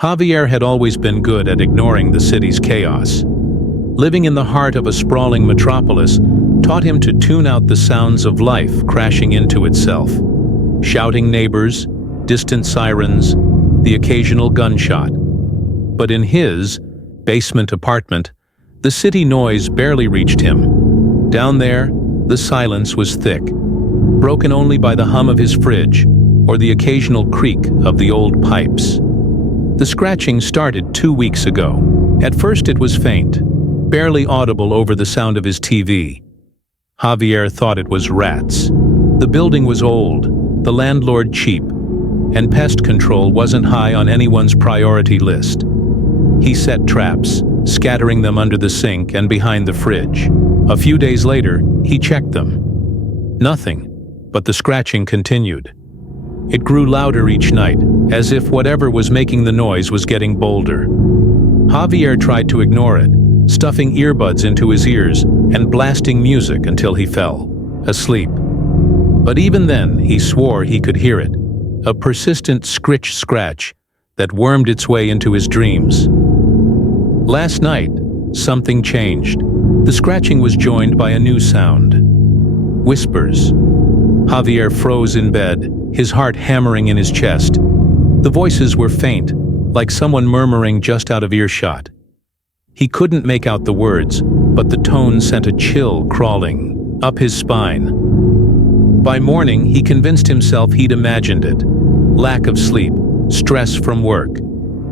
Javier had always been good at ignoring the city's chaos. Living in the heart of a sprawling metropolis taught him to tune out the sounds of life crashing into itself. Shouting neighbors, distant sirens, the occasional gunshot. But in his basement apartment, the city noise barely reached him. Down there, the silence was thick, broken only by the hum of his fridge or the occasional creak of the old pipes. The scratching started 2 weeks ago. At first it was faint, barely audible over the sound of his TV. Javier thought it was rats. The building was old, the landlord cheap, and pest control wasn't high on anyone's priority list. He set traps, scattering them under the sink and behind the fridge. A few days later, he checked them. Nothing, but the scratching continued. It grew louder each night, as if whatever was making the noise was getting bolder. Javier tried to ignore it, stuffing earbuds into his ears and blasting music until he fell asleep. But even then, he swore he could hear it, a persistent scratch that wormed its way into his dreams. Last night, something changed. The scratching was joined by a new sound. Whispers. Javier froze in bed, his heart hammering in his chest. The voices were faint, like someone murmuring just out of earshot. He couldn't make out the words, but the tone sent a chill crawling up his spine. By morning, he convinced himself he'd imagined it. Lack of sleep, stress from work.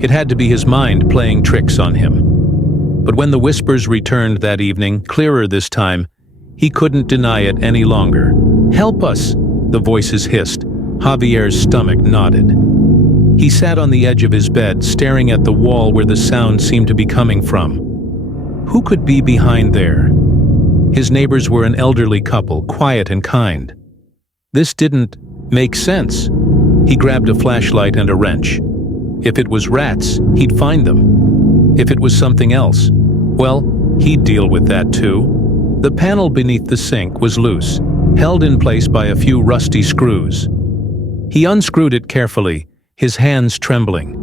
It had to be his mind playing tricks on him. But when the whispers returned that evening, clearer this time, he couldn't deny it any longer. "Help us!" the voices hissed. Javier's stomach knotted. He sat on the edge of his bed, staring at the wall where the sound seemed to be coming from. Who could be behind there? His neighbors were an elderly couple, quiet and kind. This didn't make sense. He grabbed a flashlight and a wrench. If it was rats, he'd find them. If it was something else, well, he'd deal with that too. The panel beneath the sink was loose, held in place by a few rusty screws. He unscrewed it carefully, his hands trembling.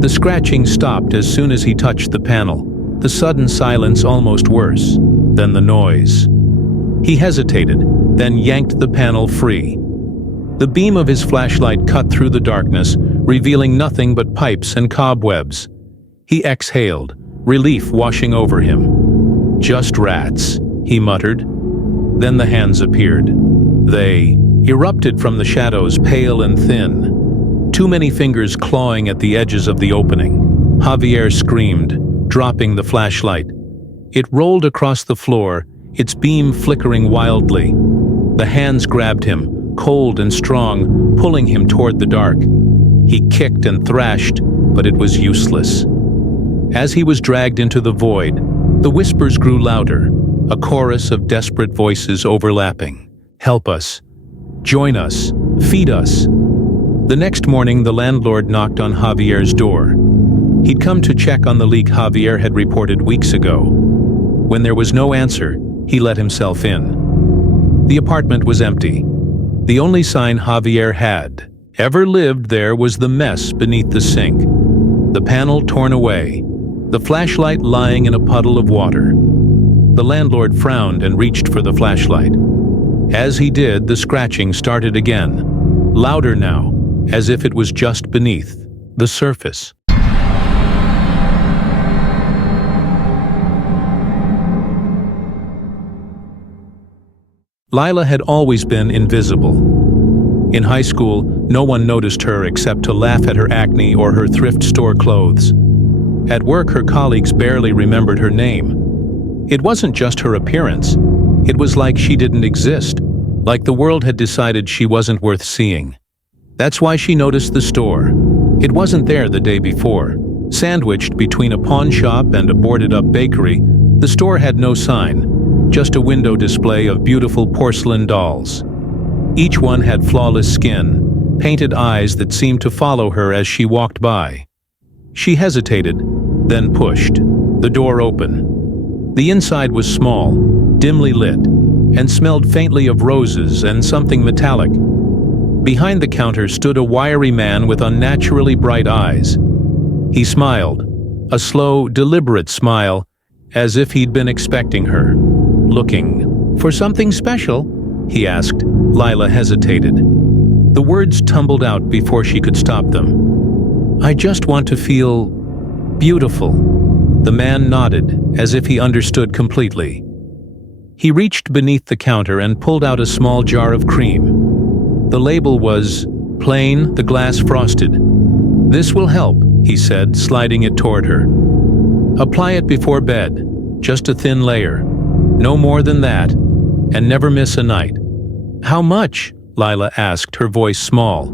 The scratching stopped as soon as he touched the panel, the sudden silence almost worse than the noise. He hesitated, then yanked the panel free. The beam of his flashlight cut through the darkness, revealing nothing but pipes and cobwebs. He exhaled, relief washing over him. "Just rats," he muttered. Then the hands appeared. They erupted from the shadows, pale and thin. Too many fingers clawing at the edges of the opening. Javier screamed, dropping the flashlight. It rolled across the floor, its beam flickering wildly. The hands grabbed him, cold and strong, pulling him toward the dark. He kicked and thrashed, but it was useless. As he was dragged into the void, the whispers grew louder, a chorus of desperate voices overlapping. "Help us. Join us. Feed us." The next morning, the landlord knocked on Javier's door. He'd come to check on the leak Javier had reported weeks ago. When there was no answer, he let himself in. The apartment was empty. The only sign Javier had ever lived there was the mess beneath the sink, the panel torn away, the flashlight lying in a puddle of water. The landlord frowned and reached for the flashlight. As he did, the scratching started again, louder now, as if it was just beneath the surface. Lila had always been invisible. In high school, no one noticed her except to laugh at her acne or her thrift store clothes. At work, her colleagues barely remembered her name. It wasn't just her appearance. It was like she didn't exist, like the world had decided she wasn't worth seeing. That's why she noticed the store. It wasn't there the day before. Sandwiched between a pawn shop and a boarded-up bakery, the store had no sign, just a window display of beautiful porcelain dolls. Each one had flawless skin, painted eyes that seemed to follow her as she walked by. She hesitated, then pushed. The door open. The inside was small, dimly lit, and smelled faintly of roses and something metallic. Behind the counter stood a wiry man with unnaturally bright eyes. He smiled, a slow, deliberate smile, as if he'd been expecting her. "Looking for something special?" he asked. Lila hesitated. The words tumbled out before she could stop them. "I just want to feel beautiful." The man nodded, as if he understood completely. He reached beneath the counter and pulled out a small jar of cream. The label was plain, the glass frosted. "This will help," he said, sliding it toward her. "Apply it before bed, just a thin layer. No more than that, and never miss a night." "How much?" Lila asked, her voice small.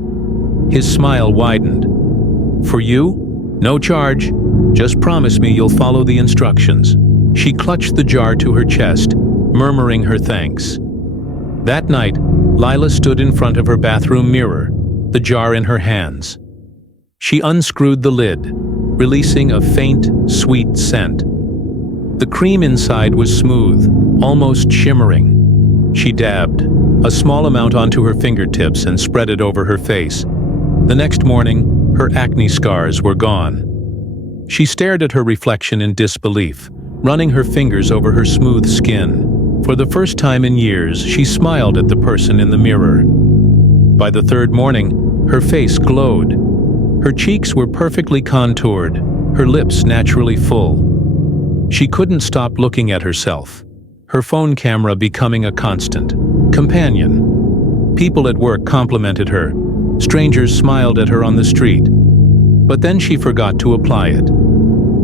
His smile widened. "For you? No charge. Just promise me you'll follow the instructions." She clutched the jar to her chest, murmuring her thanks. That night, Lila stood in front of her bathroom mirror, the jar in her hands. She unscrewed the lid, releasing a faint, sweet scent. The cream inside was smooth, almost shimmering. She dabbed a small amount onto her fingertips and spread it over her face. The next morning, her acne scars were gone. She stared at her reflection in disbelief, running her fingers over her smooth skin. For the first time in years, she smiled at the person in the mirror. By the third morning, her face glowed. Her cheeks were perfectly contoured, her lips naturally full. She couldn't stop looking at herself, her phone camera becoming a constant companion. People at work complimented her. Strangers smiled at her on the street. But then she forgot to apply it.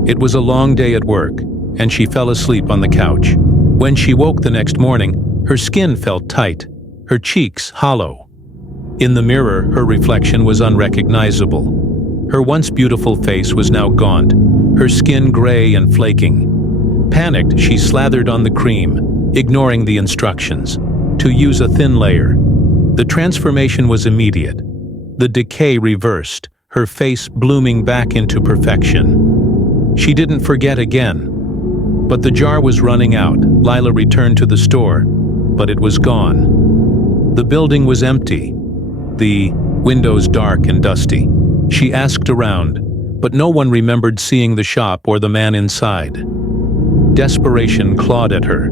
It was a long day at work, and she fell asleep on the couch. When she woke the next morning, her skin felt tight, her cheeks hollow. In the mirror, her reflection was unrecognizable. Her once beautiful face was now gaunt, her skin gray and flaking. Panicked, she slathered on the cream, ignoring the instructions, to use a thin layer. The transformation was immediate. The decay reversed, her face blooming back into perfection. She didn't forget again. But the jar was running out. Lila returned to the store, but it was gone. The building was empty, the windows dark and dusty. She asked around, but no one remembered seeing the shop or the man inside. Desperation clawed at her.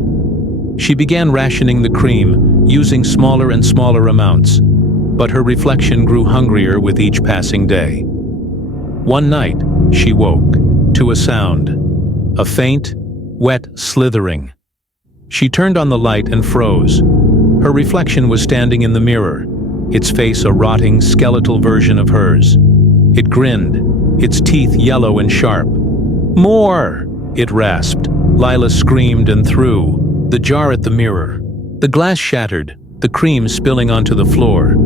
She began rationing the cream, using smaller and smaller amounts, but her reflection grew hungrier with each passing day. One night, she woke to a sound, a faint, wet slithering. She turned on the light and froze. Her reflection was standing in the mirror, its face a rotting, skeletal version of hers. It grinned, its teeth yellow and sharp. "More!" it rasped. Lila screamed and threw the jar at the mirror. The glass shattered, the cream spilling onto the floor.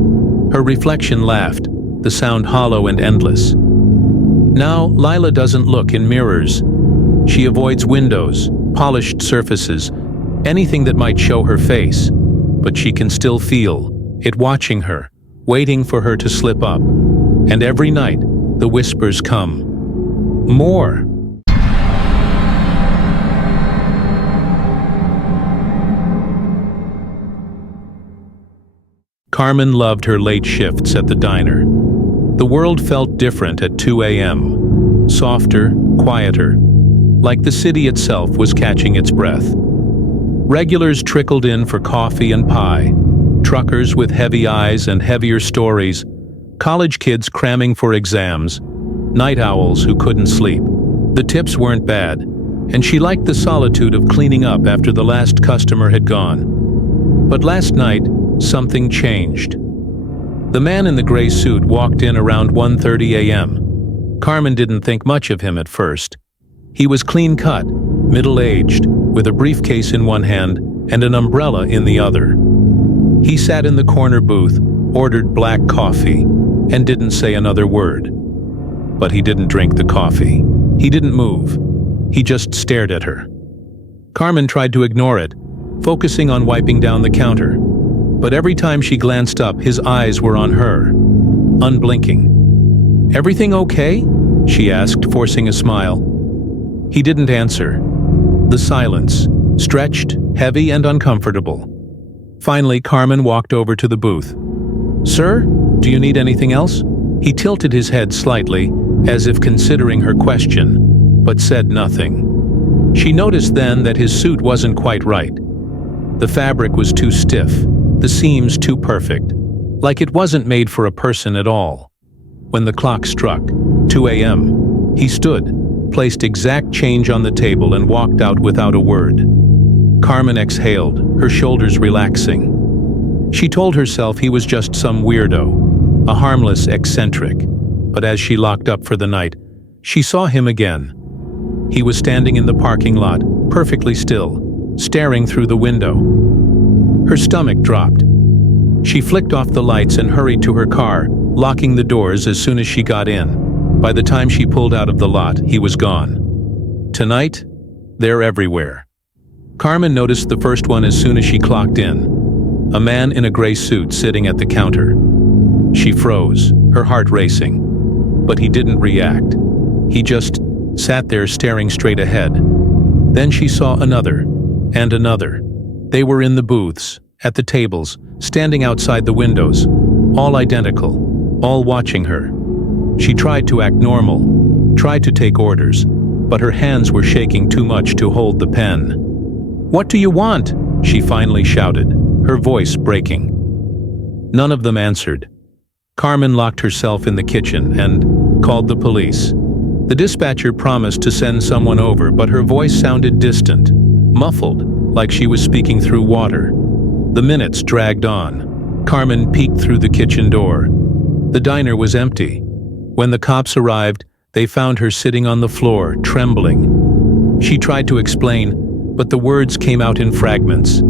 Her reflection laughed, the sound hollow and endless. Now, Lila doesn't look in mirrors. She avoids windows, polished surfaces, anything that might show her face. But she can still feel it watching her, waiting for her to slip up. And every night, the whispers come. More. Carmen loved her late shifts at the diner. The world felt different at 2 a.m. Softer, quieter, like the city itself was catching its breath. Regulars trickled in for coffee and pie, truckers with heavy eyes and heavier stories, college kids cramming for exams, night owls who couldn't sleep. The tips weren't bad, and she liked the solitude of cleaning up after the last customer had gone. But last night, something changed. The man in the gray suit walked in around 1:30 a.m. Carmen didn't think much of him at first. He was clean-cut, middle-aged, with a briefcase in one hand and an umbrella in the other. He sat in the corner booth, ordered black coffee, and didn't say another word. But he didn't drink the coffee. He didn't move. He just stared at her. Carmen tried to ignore it, focusing on wiping down the counter. But every time she glanced up, his eyes were on her, unblinking. "Everything okay?" she asked, forcing a smile. He didn't answer. The silence, stretched, heavy and uncomfortable. Finally, Carmen walked over to the booth. "Sir, do you need anything else?" He tilted his head slightly, as if considering her question, but said nothing. She noticed then that his suit wasn't quite right. The fabric was too stiff, the seams too perfect, like it wasn't made for a person at all. When the clock struck 2 a.m., he stood, placed exact change on the table and walked out without a word. Carmen exhaled, her shoulders relaxing. She told herself he was just some weirdo, a harmless eccentric. But as she locked up for the night, she saw him again. He was standing in the parking lot, perfectly still, staring through the window. Her stomach dropped. She flicked off the lights and hurried to her car, locking the doors as soon as she got in. By the time she pulled out of the lot, he was gone. Tonight, they're everywhere. Carmen noticed the first one as soon as she clocked in. A man in a gray suit sitting at the counter. She froze, her heart racing. But he didn't react. He just sat there staring straight ahead. Then she saw another, and another. They were in the booths, at the tables, standing outside the windows, all identical, all watching her. She tried to act normal, tried to take orders, but her hands were shaking too much to hold the pen. "What do you want?" she finally shouted, her voice breaking. None of them answered. Carmen locked herself in the kitchen and called the police. The dispatcher promised to send someone over, but her voice sounded distant, muffled, like she was speaking through water. The minutes dragged on. Carmen peeked through the kitchen door. The diner was empty. When the cops arrived, they found her sitting on the floor, trembling. She tried to explain, but the words came out in fragments.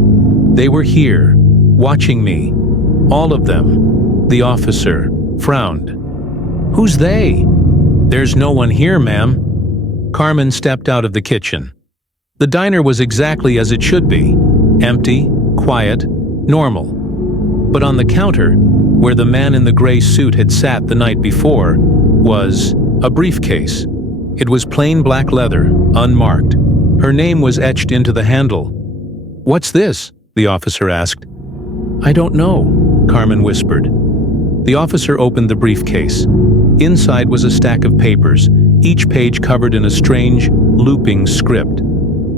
"They were here, watching me. All of them." The officer frowned. "Who's they?" "There's no one here, ma'am." Carmen stepped out of the kitchen. The diner was exactly as it should be. Empty, quiet, normal. But on the counter, where the man in the gray suit had sat the night before, was a briefcase. It was plain black leather, unmarked. Her name was etched into the handle. "What's this?" the officer asked. "I don't know," Carmen whispered. The officer opened the briefcase. Inside was a stack of papers, each page covered in a strange, looping script.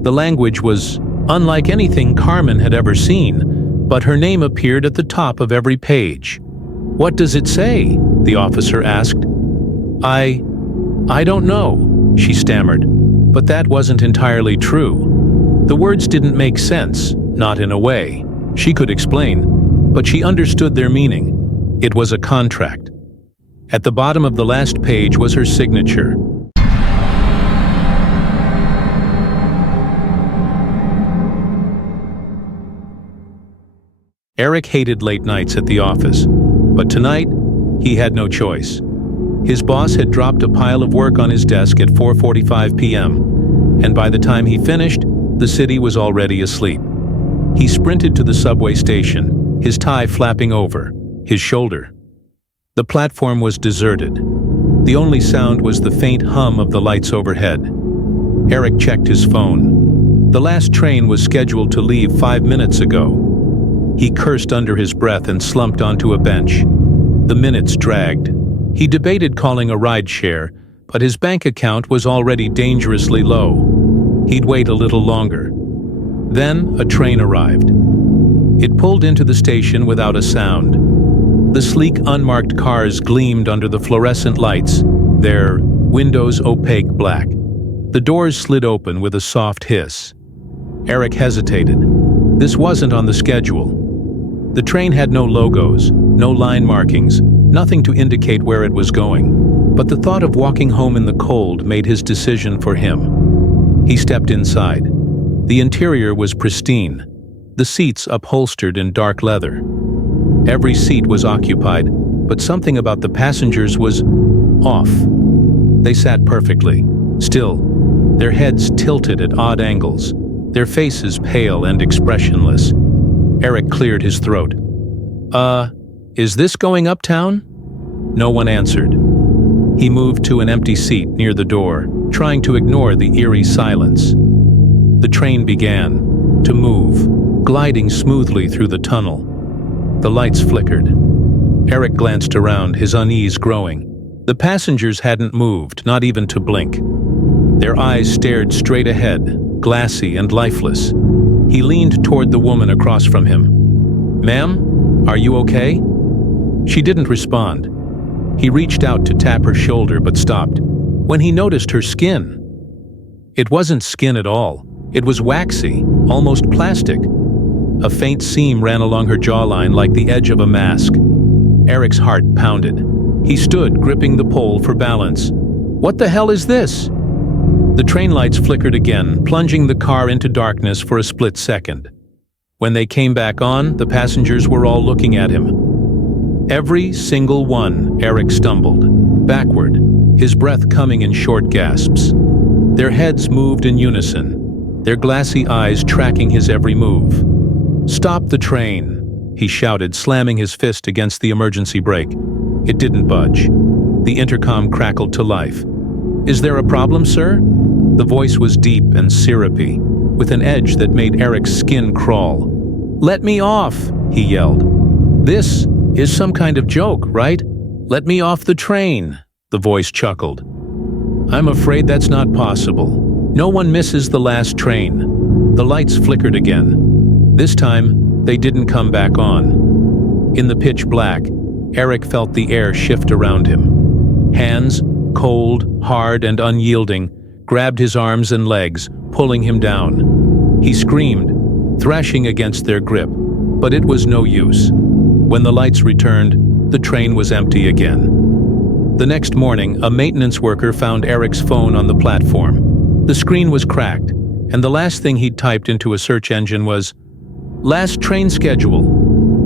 The language was unlike anything Carmen had ever seen, but her name appeared at the top of every page. "What does it say?" the officer asked. I don't know," she stammered, but that wasn't entirely true. The words didn't make sense, not in a way she could explain, but she understood their meaning. It was a contract. At the bottom of the last page was her signature. Eric hated late nights at the office, but tonight, he had no choice. His boss had dropped a pile of work on his desk at 4:45 p.m., and by the time he finished, the city was already asleep. He sprinted to the subway station, his tie flapping over his shoulder. The platform was deserted. The only sound was the faint hum of the lights overhead. Eric checked his phone. The last train was scheduled to leave 5 minutes ago. He cursed under his breath and slumped onto a bench. The minutes dragged. He debated calling a rideshare, but his bank account was already dangerously low. He'd wait a little longer. Then a train arrived. It pulled into the station without a sound. The sleek, unmarked cars gleamed under the fluorescent lights, their windows opaque black. The doors slid open with a soft hiss. Eric hesitated. This wasn't on the schedule. The train had no logos, no line markings, nothing to indicate where it was going. But the thought of walking home in the cold made his decision for him. He stepped inside. The interior was pristine, the seats upholstered in dark leather. Every seat was occupied, but something about the passengers was off. They sat perfectly, still, their heads tilted at odd angles, their faces pale and expressionless. Eric cleared his throat. Is this going uptown?" No one answered. He moved to an empty seat near the door, trying to ignore the eerie silence. The train began to move, gliding smoothly through the tunnel. The lights flickered. Eric glanced around, his unease growing. The passengers hadn't moved, not even to blink. Their eyes stared straight ahead, glassy and lifeless. He leaned toward the woman across from him. "Ma'am, are you okay?" She didn't respond. He reached out to tap her shoulder but stopped when he noticed her skin. It wasn't skin at all. It was waxy, almost plastic. A faint seam ran along her jawline like the edge of a mask. Eric's heart pounded. He stood, gripping the pole for balance. "What the hell is this?" The train lights flickered again, plunging the car into darkness for a split second. When they came back on, the passengers were all looking at him. Every single one. Eric stumbled backward, his breath coming in short gasps. Their heads moved in unison, their glassy eyes tracking his every move. "Stop the train," he shouted, slamming his fist against the emergency brake. It didn't budge. The intercom crackled to life. "Is there a problem, sir?" The voice was deep and syrupy, with an edge that made Eric's skin crawl. "Let me off," he yelled. "This is some kind of joke, right? Let me off the train," the voice chuckled. "I'm afraid that's not possible. No one misses the last train." The lights flickered again. This time, they didn't come back on. In the pitch black, Eric felt the air shift around him. Hands, cold, hard, and unyielding, grabbed his arms and legs, pulling him down. He screamed, thrashing against their grip, but it was no use. When the lights returned, the train was empty again. The next morning, a maintenance worker found Eric's phone on the platform. The screen was cracked, and the last thing he'd typed into a search engine was, "Last train schedule."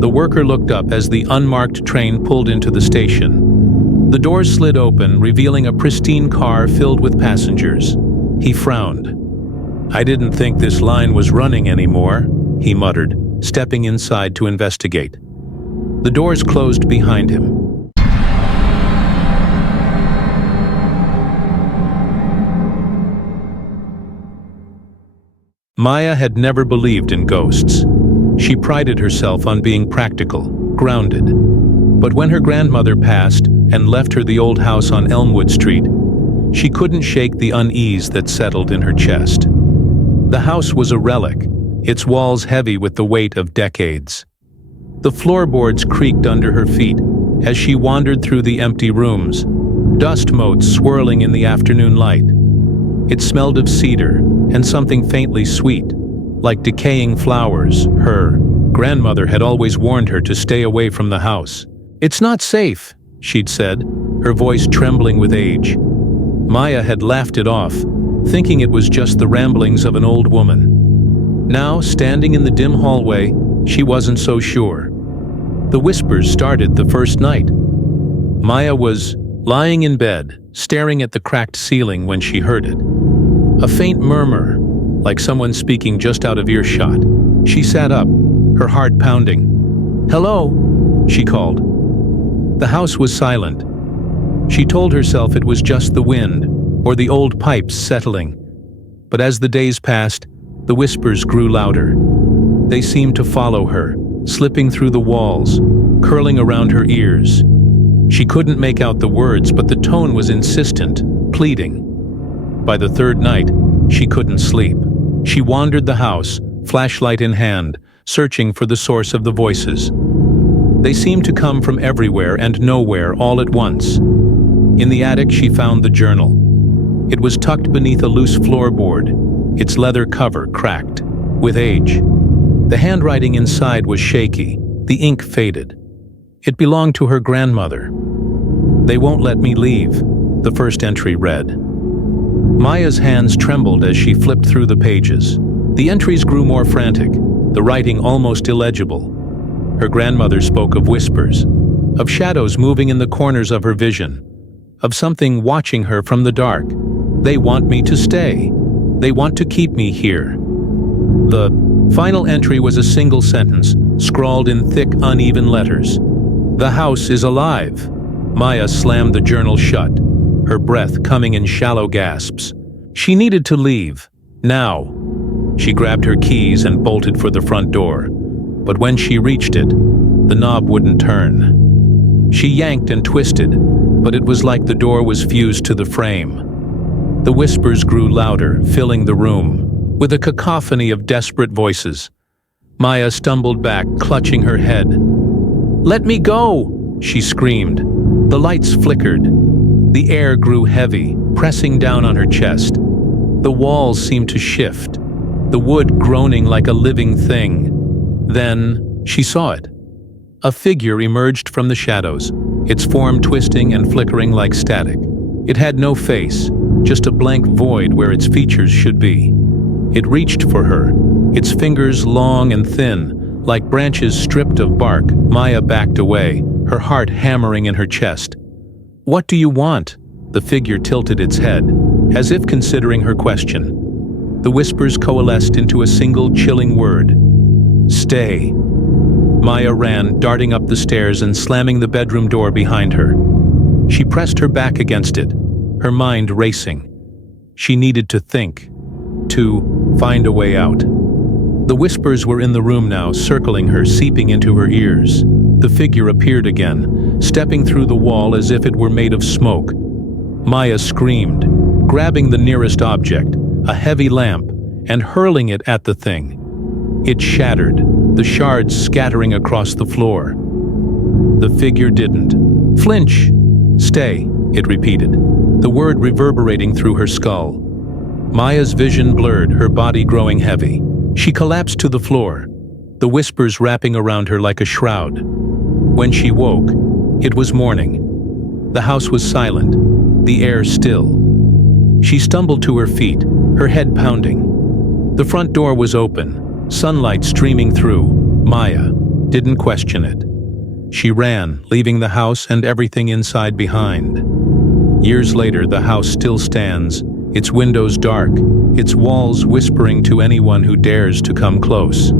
The worker looked up as the unmarked train pulled into the station. The doors slid open, revealing a pristine car filled with passengers. He frowned. "I didn't think this line was running anymore," he muttered, stepping inside to investigate. The doors closed behind him. Maya had never believed in ghosts. She prided herself on being practical, grounded. But when her grandmother passed and left her the old house on Elmwood Street, she couldn't shake the unease that settled in her chest. The house was a relic, its walls heavy with the weight of decades. The floorboards creaked under her feet as she wandered through the empty rooms, dust motes swirling in the afternoon light. It smelled of cedar and something faintly sweet, like decaying flowers. Her grandmother had always warned her to stay away from the house. "It's not safe," she'd said, her voice trembling with age. Maya had laughed it off, thinking it was just the ramblings of an old woman. Now, standing in the dim hallway, she wasn't so sure. The whispers started the first night. Maya was lying in bed, staring at the cracked ceiling when she heard it. A faint murmur, like someone speaking just out of earshot. She sat up, her heart pounding. "Hello?" she called. The house was silent. She told herself it was just the wind, or the old pipes settling. But as the days passed, the whispers grew louder. They seemed to follow her, slipping through the walls, curling around her ears. She couldn't make out the words, but the tone was insistent, pleading. By the third night, she couldn't sleep. She wandered the house, flashlight in hand, searching for the source of the voices. They seemed to come from everywhere and nowhere all at once. In the attic, she found the journal. It was tucked beneath a loose floorboard, its leather cover cracked. With age, the handwriting inside was shaky, the ink faded. It belonged to her grandmother. "They won't let me leave," the first entry read. Maya's hands trembled as she flipped through the pages. The entries grew more frantic, the writing almost illegible. Her grandmother spoke of whispers, of shadows moving in the corners of her vision, of something watching her from the dark. "They want me to stay. They want to keep me here." The final entry was a single sentence, scrawled in thick, uneven letters. "The house is alive." Maya slammed the journal shut, her breath coming in shallow gasps. She needed to leave, now. She grabbed her keys and bolted for the front door. But when she reached it, the knob wouldn't turn. She yanked and twisted, but it was like the door was fused to the frame. The whispers grew louder, filling the room, with a cacophony of desperate voices. Maya stumbled back, clutching her head. "Let me go!" she screamed. The lights flickered. The air grew heavy, pressing down on her chest. The walls seemed to shift, the wood groaning like a living thing. Then she saw it. A figure emerged from the shadows, its form twisting and flickering like static. It had no face, just a blank void where its features should be. It reached for her, its fingers long and thin, like branches stripped of bark. Maya backed away, her heart hammering in her chest. "What do you want?" The figure tilted its head, as if considering her question. The whispers coalesced into a single chilling word. "Stay." Maya ran, darting up the stairs and slamming the bedroom door behind her. She pressed her back against it, her mind racing. She needed to think, to find a way out. The whispers were in the room now, circling her, seeping into her ears. The figure appeared again, stepping through the wall as if it were made of smoke. Maya screamed, grabbing the nearest object, a heavy lamp, and hurling it at the thing. It shattered, the shards scattering across the floor. The figure didn't flinch. "Stay," it repeated, the word reverberating through her skull. Maya's vision blurred, her body growing heavy. She collapsed to the floor, the whispers wrapping around her like a shroud. When she woke, it was morning. The house was silent, the air still. She stumbled to her feet, her head pounding. The front door was open, sunlight streaming through. Maya didn't question it. She ran, leaving the house and everything inside behind. Years later, the house still stands, its windows dark, its walls whispering to anyone who dares to come close.